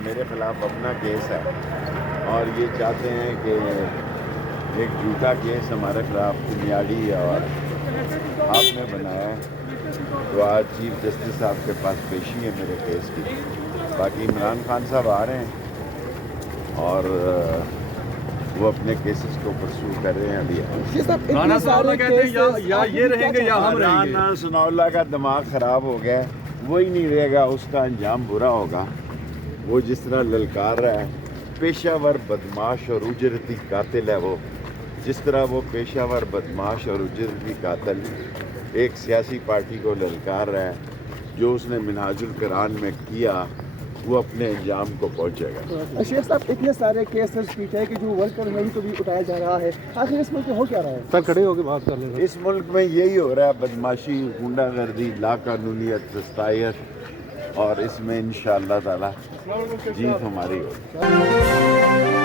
मेरे ख़िलाफ़ अपना केस है और ये चाहते हैं कि एक झूठा केस हमारे ख़िलाफ़ बुनियादी और आपने बनाया है। तो आज चीफ जस्टिस साहब के पास पेशी है मेरे केस की। बाकी इमरान खान साहब आ रहे हैं और वो अपने केसेस को परसू कर रहे हैं अभी। राना सनाउल्लाह कहते हैं या ये रहेंगे या हम रहेंगे। राना सनाउल्लाह का दिमाग ख़राब हो गया, वही नहीं रहेगा, उसका अंजाम बुरा होगा। वो जिस तरह ललकार रहा है, पेशावर बदमाश और उजरती कातिल है वो। जिस तरह वो पेशावर बदमाश और उजरती कातिल एक सियासी पार्टी को ललकार रहा है, जो उसने मिनहाजुल कुरान में किया, वो अपने अंजाम को पहुंचेगा। शेख साहब, इतने सारे केसेस पीछे है कि जो वर्ल्ड कप में तो भी उठाया जा रहा है, आखिर इस मुल्क में हो क्या रहा है? सर खड़े होकर बात कर लें। इस मुल्क में यही हो रहा है, बदमाशी, गुंडागर्दी, लाकानूनियत, सस्तायत, और इसमें इंशाअल्लाह ताला जीत हमारी होगी।